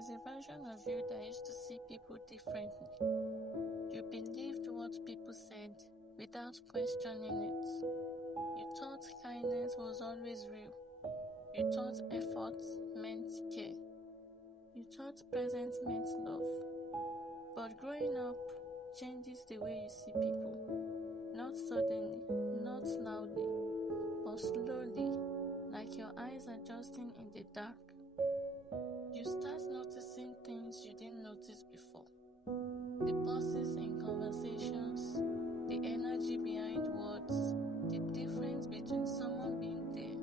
is a version of you that used to see people differently. You believed what people said without questioning it. You thought kindness was always real. You thought effort meant care. You thought presence meant love. But growing up changes the way you see people. Not suddenly, not loudly, but slowly, like your eyes adjusting in the dark. You start noticing things you didn't notice before. The pauses in conversations, the energy behind words, the difference between someone being there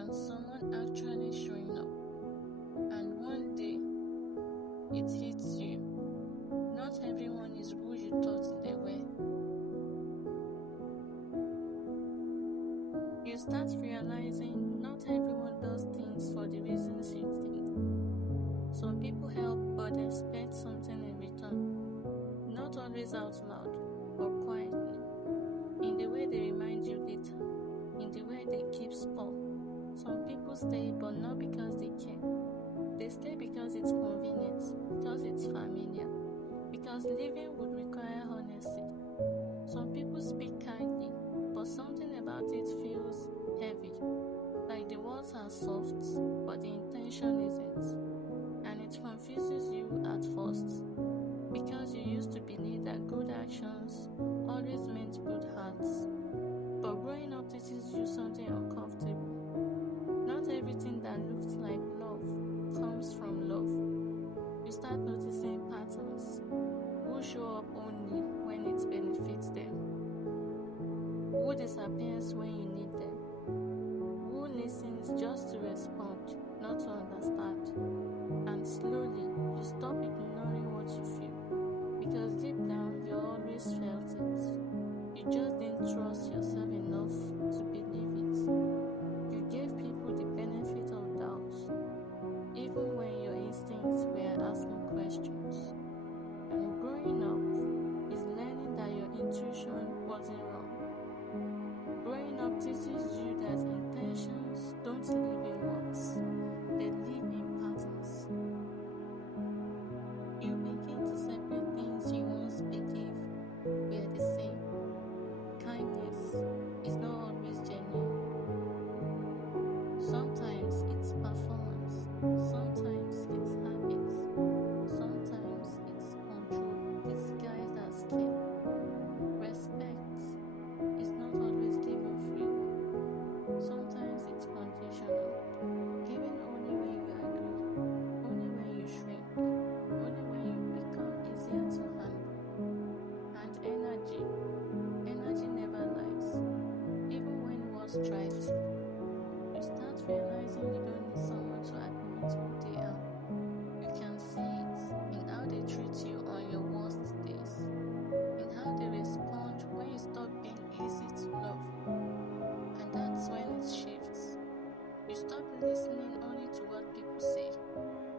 and someone actually showing up. And one day, it hits you. Not everyone is who you thought they were. You start realizing not everyone does things for the reasons you think. Some people help but expect something in return. Not always out loud, but quietly. In the way they remind you later. In the way they keep score. Some people stay but not because they care. They stay because it's convenient, because it's familiar, because living would require honesty. Some people speak kindly, but something about it feels heavy. Like the words are soft, but the intention isn't. And it confuses you at first, because you used to believe that good actions always meant good hearts. But growing up teaches you something uncomfortable. Not everything that looks like love comes from love. You start noticing patterns. Who show up only when it benefits them? Who disappears when you need them? Who listens just to respond, not to understand? And slowly, you stop ignoring what you feel, because deep down, you always felt it. You just didn't trust yourself enough to believe it. You gave people the benefit of doubt, even when your instincts were asking questions. And growing up is learning that your intuition wasn't wrong. Growing up teaches you that intentions don't live in words, they live in patterns. You begin to separate things you once believed were the same. Kindness is not always genuine. Sometimes it's performance, sometimes it's habit, sometimes it's control disguised as care. Respect is not always given freely. Sometimes it's conditional, given only when you agree, only when you shrink, only when you become easier to handle. And energy never lies, even when words try to. You start realizing you don't need someone to admit who they are. You can see it in how they treat you on your worst days, in how they respond when you stop being easy to love. And that's when it shifts. You stop listening only to what people say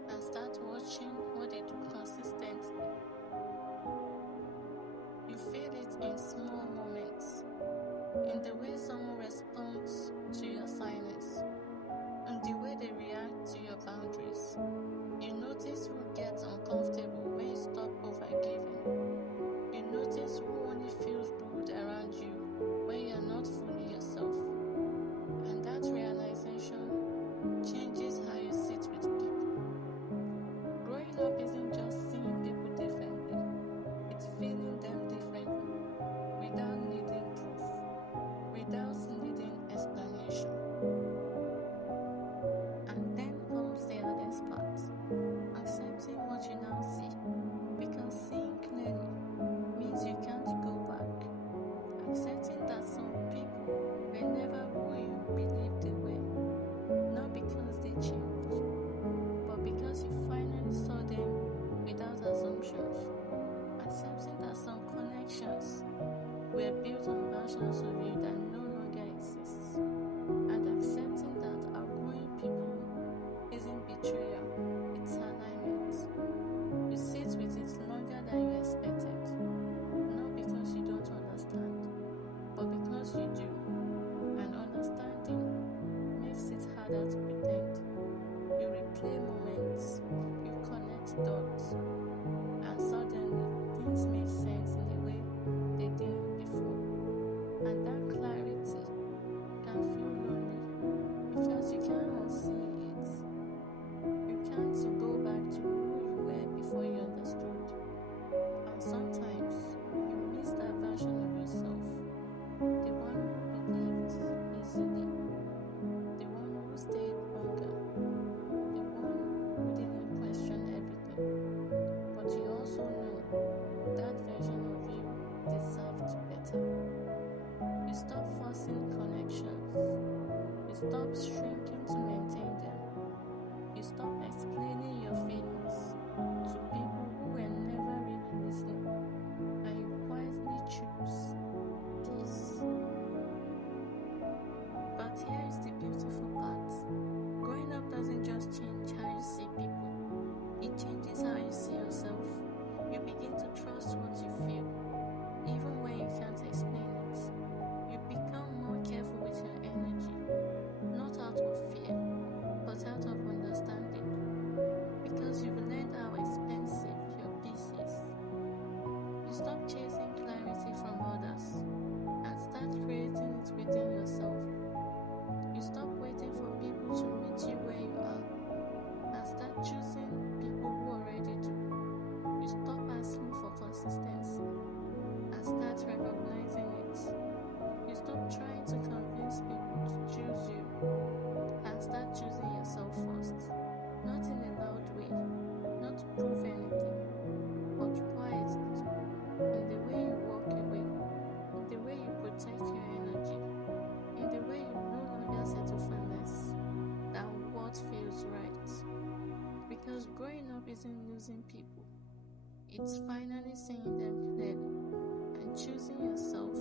and start watching what they do consistently. You feel it in small moments, in the way someone responds to your silence, and the way they react to your boundaries. You notice who gets uncomfortable when you stop overgiving. You notice who only feels good around you when you are not fully yourself. And that realization changes how you sit with people. Growing up isn't just seeing people differently, it's feeling them differently, without needing proof, without needing explanation. And then comes the hardest part, accepting what you now see, because seeing clearly means you can't go back. Accepting that some people were never who you believed they were, not because they changed, but because you finally saw them without assumptions. Accepting that some connections were built on versions of you that no longer exist, and accepting that outgrowing people isn't betrayal, it's alignment. You sit with it longer than you expected, not because you don't understand, but because you do. And understanding makes it harder to pretend. You replay moments, you connect dots, and suddenly things make sense in a way they didn't before. And that clarity can feel lonely because you can't unsee it. You can't go back to who you were before you understood. And sometimes you miss that version of yourself, the one who believed easily, the one who stayed longer, the one who didn't question everything. But you also know that version of you deserved better. You stop forcing connections. You stop shrinking to maintain them. You stop explaining your feelings to people who were never really listening. And you quietly choose peace. But here is the beautiful part. Growing up doesn't just change how you see people. It changes how you see yourself. You begin to trust what you feel, even when you can't explain it. You become more careful with your energy, not out of fear, but out of understanding. Because you've learned how expensive your peace is. You stop chasing clarity from others and start creating it within yourself. You stop waiting for people to meet you where you are and start choosing people who already do. You stop asking for consistency and start recognizing it. You stop trying to convince people to choose you and start choosing yourself first. Not in a loud way, not to prove anything, but quietly, in the way you walk away, in the way you protect your energy, in the way you no longer settle for less than what feels right. Because growing up isn't losing people, it's finally seeing them clearly and choosing yourself